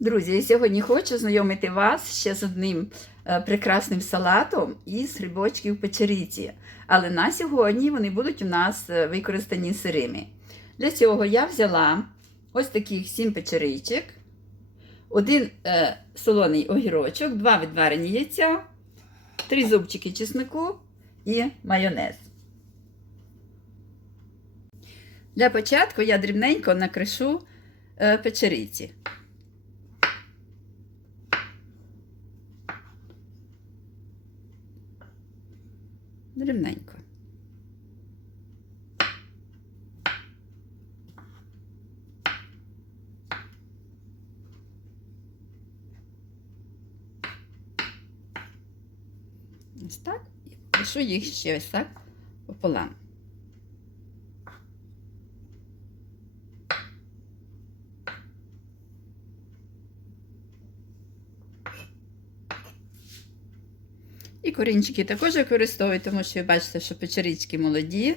Друзі, я сьогодні хочу знайомити вас ще з одним е, прекрасним салатом із грибочків печериці. Але на сьогодні вони будуть у нас е, використані сирими. Для цього я взяла ось таких 7 печеричок, один е, солоний огірочок, два відварені яйця, три зубчики чеснику і майонез. Для початку я дрібненько накришу е, печериці. Дрібненько. Ось так. І пишу їх ще ось так пополам. І корінчики також використовую, тому що ви бачите, що печерички молоді,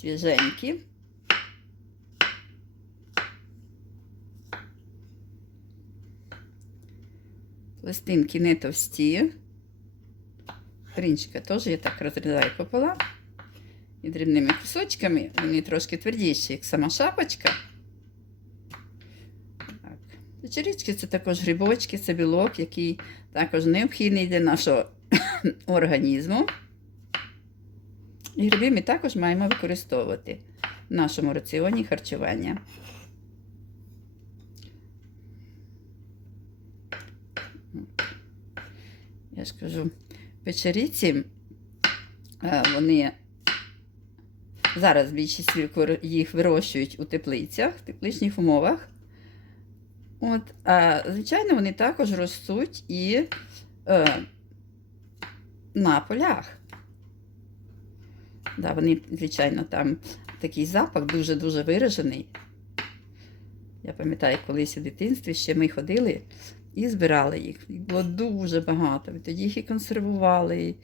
свіженькі. Пластинки не товсті. Корінчика теж я так розрізаю пополам. І дрібними кусочками. Вони трошки твердіші, як сама шапочка. Печерички це також грибочки, це білок, який також необхідний для нашого організму. І гриби ми також маємо використовувати в нашому раціоні харчування. Я ж кажу, печеріці, е, вони зараз більшість їх вирощують у теплицях, в тепличних умовах. От, а звичайно, вони також ростуть і е, на полях. Да, вони, звичайно, там такий запах дуже-дуже виражений. Я пам'ятаю, колись у дитинстві ще ми ходили і збирали їх. Їх було дуже багато. Тоді їх і консервували.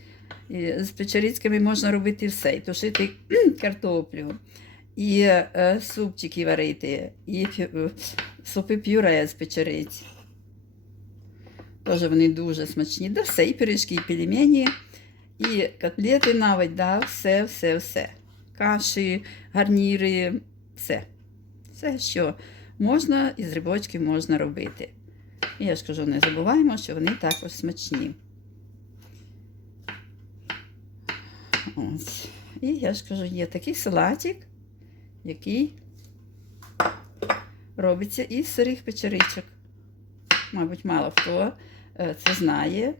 І, з печерицьками можна робити все. І тушити картоплю, і е, супчики варити, і п'ю- супи пюре з печериць. Теж вони дуже смачні. Да все, і пиріжки, і пельмені, і котлети навіть, да, все, все, все. Каші, гарніри, все. Все, що можна із грибочків можна робити. І я ж кажу, не забуваємо, що вони також смачні. Ось. І я ж кажу, є такий салатик, який робиться із сирих печеричок. Мабуть, мало хто е, це знає.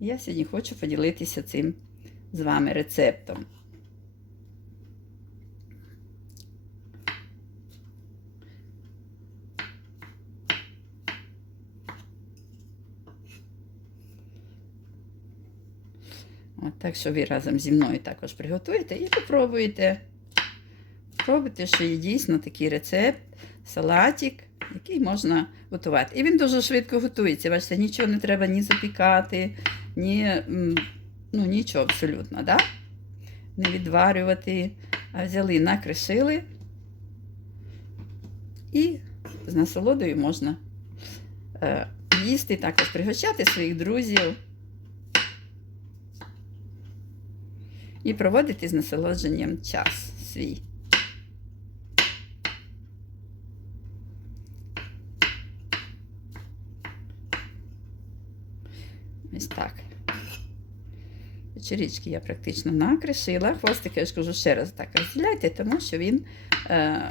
Я сьогодні хочу поділитися цим з вами рецептом. От так що ви разом зі мною також приготуєте і попробуєте. Пробуйте, що є дійсно такий рецепт, салатик, який можна готувати. І він дуже швидко готується. Бачите, нічого не треба ні запікати, ні, ну, нічого абсолютно, да? не відварювати. А взяли, накришили. І з насолодою можна е, їсти, також пригощати своїх друзів. і проводити з насолодженням час свій. Ось так. Печерічки я практично накришила. Хвостики, я ж кажу, ще раз так розділяйте, тому що він е,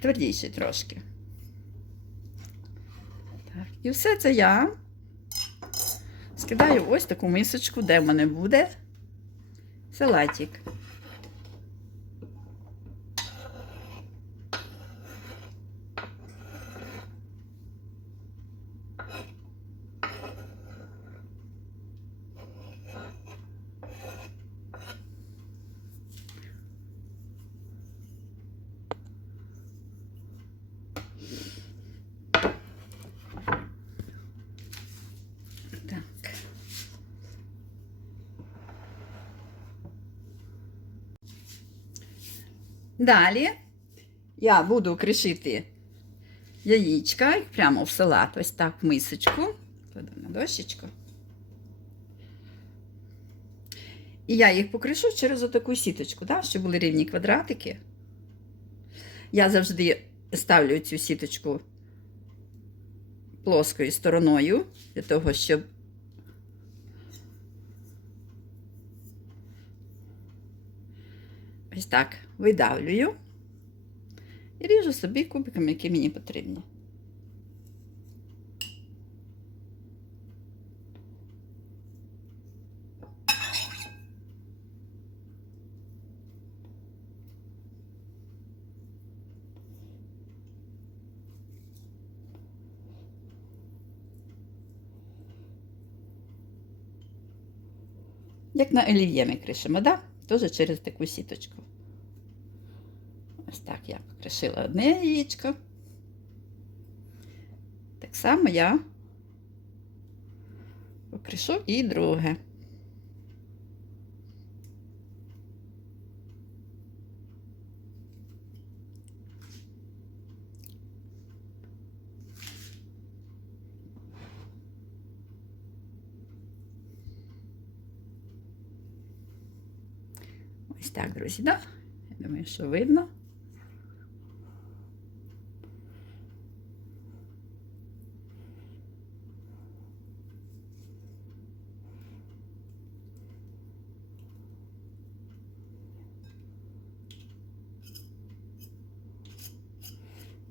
твердіший трошки. Так. І все це я скидаю ось таку мисочку, де в мене буде салатик. Так. Далі я буду кришити яєчка прямо в салат, ось так в мисочку. Кладу на дощечку. І я їх покришу через отаку сіточку, да, щоб були рівні квадратики. Я завжди ставлю цю сіточку плоскою стороною, для того, щоб ось так видавлюю і ріжу собі кубиками, які мені потрібні. Як на олів'є ми кришимо, да? Теж через таку сіточку. Ось так я покришила одне яєчко. Так само я покришу і друге. Ось так, друзі, да? Я думаю, що видно.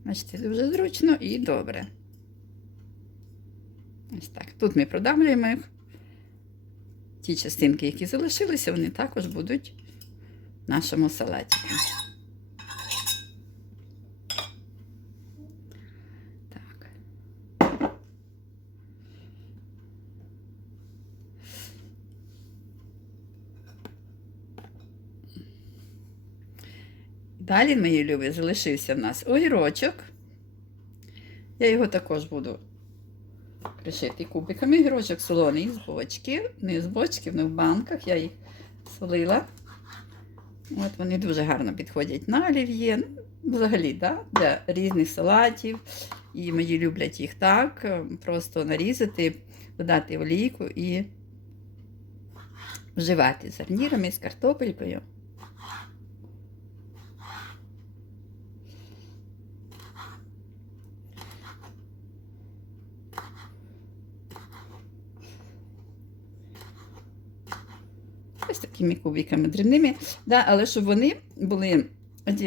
Бачите, дуже зручно і добре. Ось так. Тут ми продавлюємо їх. Ті частинки, які залишилися, вони також будуть нашому салаті. Так. Далі, мої любі, залишився в нас огірочок. Я його також буду кришити кубиками. Огірочок солоний з бочки. Не з бочки, але в банках. Я їх солила. От вони дуже гарно підходять на олів'є. Ну, Взагалі, да? для різних салатів. І мої люблять їх так. е, Просто нарізати, додати олійку і вживати з гарнірами, з картопелькою. Ось такими кубиками дрібними, да, але щоб вони були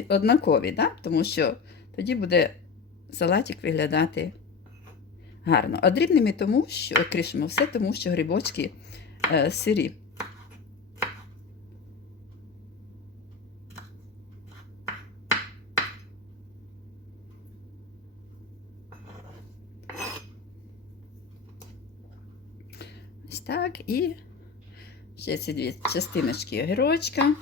однакові, да, тому що тоді буде салатик виглядати гарно. А дрібними тому, що кришимо все, тому що грибочки е, сирі. Ось так і Ще ці дві частиночки огірочка.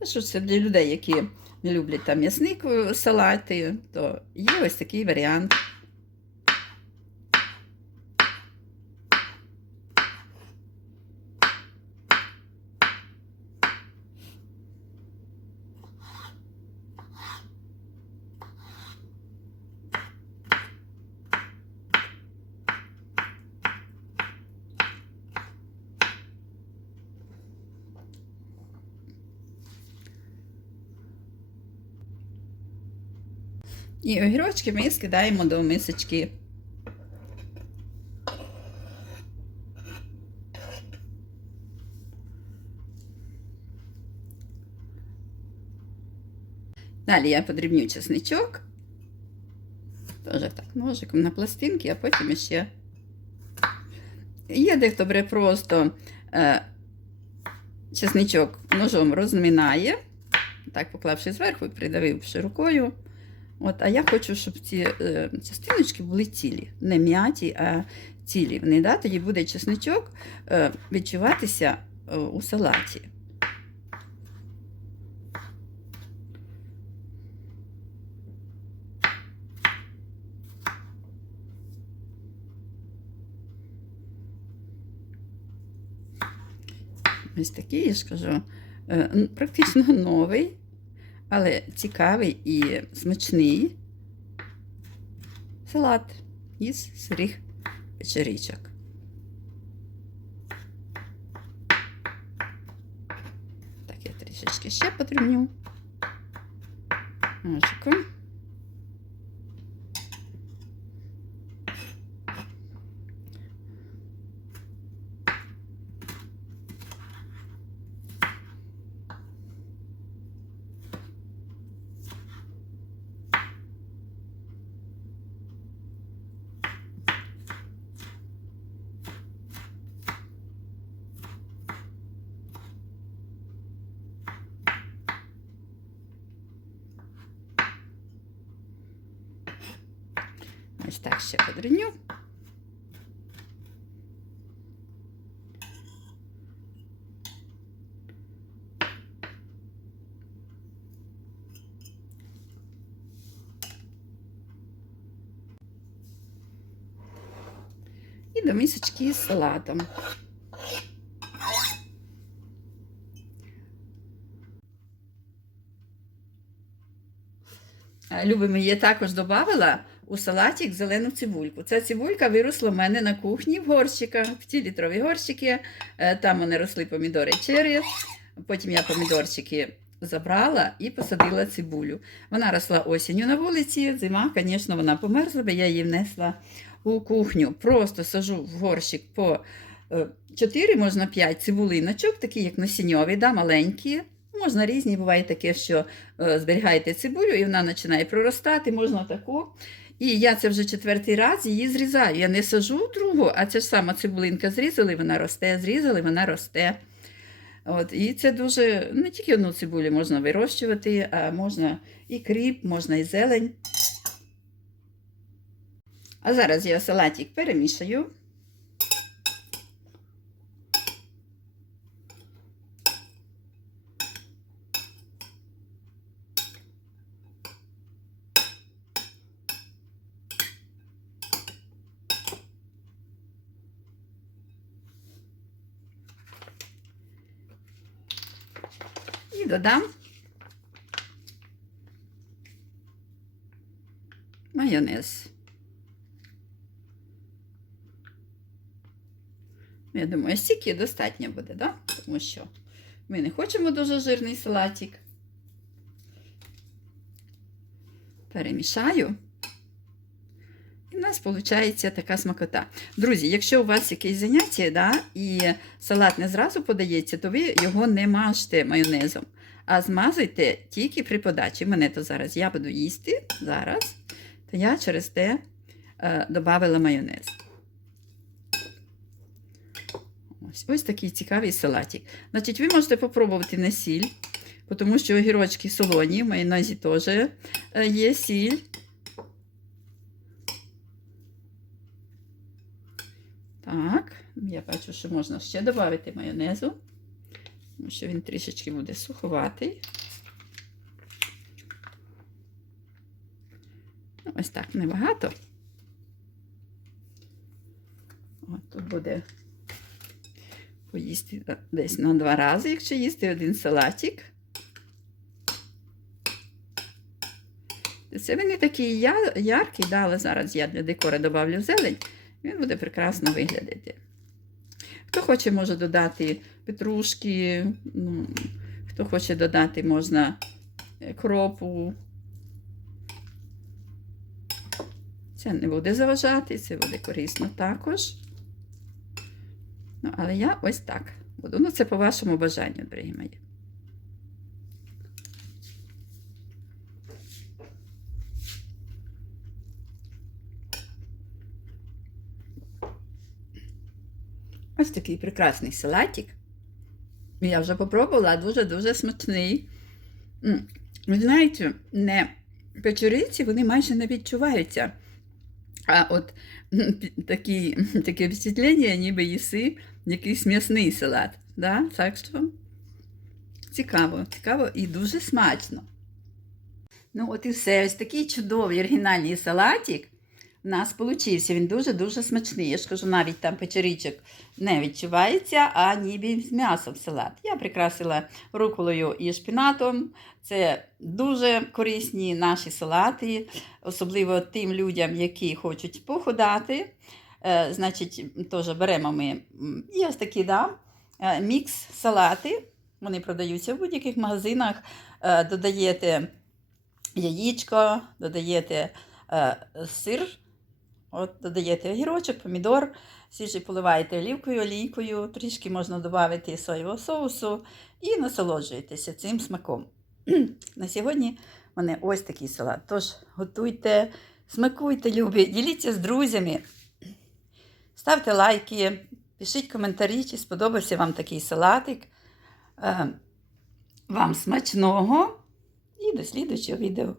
Ну, Що це для людей, які не люблять там м'ясник салати, то є ось такий варіант. І огірочки ми скидаємо до мисочки. Далі я подрібню чесничок. Теж так ножиком на пластинки, а потім ще. Є дехто бере просто е, чесничок ножом розмінає, так поклавши зверху і придавивши рукою. От, а я хочу, щоб ці е, частиночки були цілі. Не м'яті, а цілі. Вони, да? Тоді буде чесничок е, відчуватися е, у салаті. Ось такий, я ж кажу, е, практично новий, але цікавий і смачний. салат із сирих печеричок. Так, я трішечки ще подрібню. Ножиком. Ось так ще подрібню. І до місочки з салатом. Любимо, я також додавала у салатик зелену цибульку. Ця цибулька виросла в мене на кухні в горщиках, в ті літрові горщики. Е, Там вони росли помідори чері. Потім я помідорчики забрала і посадила цибулю. Вона росла осінню на вулиці, зима, звісно, вона померзла, бо я її внесла у кухню. Просто сажу в горщик по 4, можна 5 цибулиночок, такі як насіньові, да, маленькі. Можна різні, буває таке, що е, зберігаєте цибулю, і вона починає проростати, можна таку. І я це вже четвертий раз її зрізаю. Я не сажу другу, а це ж сама цибулинка зрізали, вона росте, зрізали, вона росте. От, і це дуже не тільки одну цибулю можна вирощувати, а можна і кріп, можна і зелень. А зараз я салатик перемішаю. І додам майонез. Я думаю, стільки достатньо буде, да? тому що ми не хочемо дуже жирний салатик. Перемішаю. Нас виходить така смакота. Друзі, якщо у вас якесь заняття, да, і салат не зразу подається, то ви його не мажте майонезом, а змазуйте тільки при подачі. Мене то зараз я буду їсти зараз, то я через те е, додавила майонез. Ось, ось такий цікавий салатик. Значить, ви можете спробувати на сіль, тому що огірочки солоні, в майонезі теж е, є сіль. Так, я бачу, що можна ще додати майонезу, тому що він трішечки буде суховатий. Ну, Ось так небагато. От тут буде поїсти десь на два рази, якщо їсти один салатик. Це він такий яркий, але зараз я для декора додавлю зелень. Він буде прекрасно виглядати. Хто хоче, може додати петрушки, ну, хто хоче додати, можна е, кропу. Це не буде заважати, це буде корисно також. Ну, але я ось так буду. Ну, це по вашому бажанню, дорогі мої. Ось такий прекрасний салатик. Я вже попробувала, дуже-дуже смачний. Ви знаєте, не печериці вони майже не відчуваються. А от такі, таке впечатлення, ніби їси якийсь м'ясний салат. Да? Так що цікаво, цікаво і дуже смачно. Ну, от і все. Ось такий чудовий оригінальний салатик. У нас получився. Він дуже-дуже смачний. Я ж кажу, навіть там печеричок не відчувається, а ніби з м'ясом салат. Я прикрасила руколою і шпінатом. Це дуже корисні наші салати, особливо тим людям, які хочуть похудати. Е, значить, теж беремо ми і ось такі да, е, мікс салати. Вони продаються в будь-яких магазинах. Е, додаєте яєчко, додаєте сир, от, додаєте огірочок, помідор, свіжий поливаєте олівкою, олійкою, трішки можна додати соєвого соусу і насолоджуєтеся цим смаком. На сьогодні в мене ось такий салат. Тож готуйте, смакуйте, любі, діліться з друзями, ставте лайки, пишіть коментарі, чи сподобався вам такий салатик. Е, Вам смачного і до слідуючого відео.